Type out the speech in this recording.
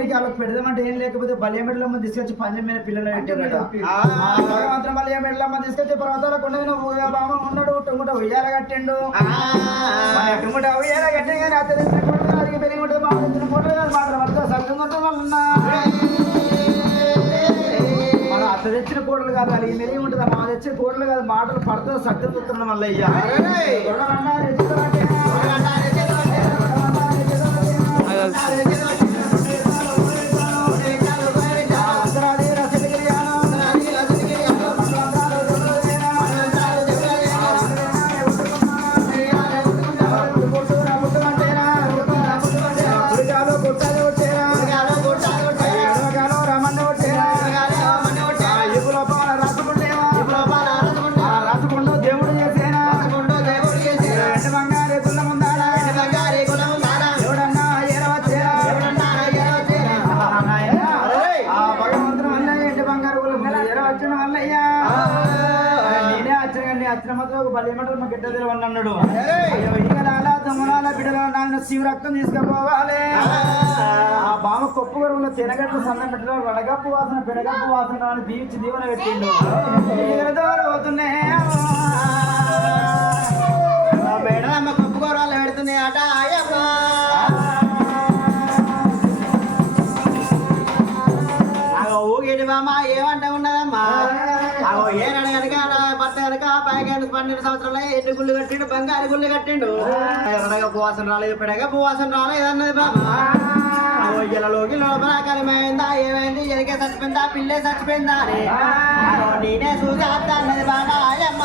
ఆఖరికి వాళ్ళకి పెడదామంటే ఏం లేకపోతే బలియమెడలమ్మ తీసుకొచ్చి పంజం మీద పిల్లలు పెట్టారట. మాత్రం బలియమెడలమ్మ తీసుకొచ్చి పర్వతాల కొండ బామ ఉన్నాడు. టుంగుట ఉయ్యాల కట్టిండు. టుంగుట ఉయ్యాల కట్టి కానీ అతను పెరిగి ఉంటుంది బాగా తెచ్చిన ఫోటో మాత్రం పడితే సత్యం ఉంటుంది వాళ్ళన్నా. మనం అత్త తెచ్చిన కోడలు కాదు అది మెరిగి ఉంటుంది. మా తెచ్చిన కోడలు కాదు మాటలు పడుతుంది సత్యం చూస్తున్నాం మళ్ళీ. అన్నాడు. బిడ్డల శివ రక్తం తీసుకుపోవాలి. ఆ బామ కొప్పు గరువులో తినగట్లు సన్న బిడ్డలో వడగప్పు వాసన పిడగప్పు వాసన అని దీవించి దీవెన పెట్టిండు. పోతున్నాయి బిడ్డలమ్మ కొప్పు గరువులు పెడుతున్నాయి అట. ఊగేటి బామ్మ ఏమంట ఉన్నదమ్మా. ఏనాడు కనుక భర్త కనుక పైగా 12 సంవత్సరాలు ఎన్ని గుళ్ళు కట్టిండు, బంగారు గుళ్ళు కట్టిండు. ఉపవాసం రాలేదు, పెడగా ఉపవాసం రాలేదు అన్నది బామ్మ. ఇళ్ళలోకి లోపల కలిమైందా ఏమైంది, ఎరికే చచ్చిపోయిందా పిల్లే చచ్చిపోయిందా అని నేనే చూసి అన్నది బామ్మ.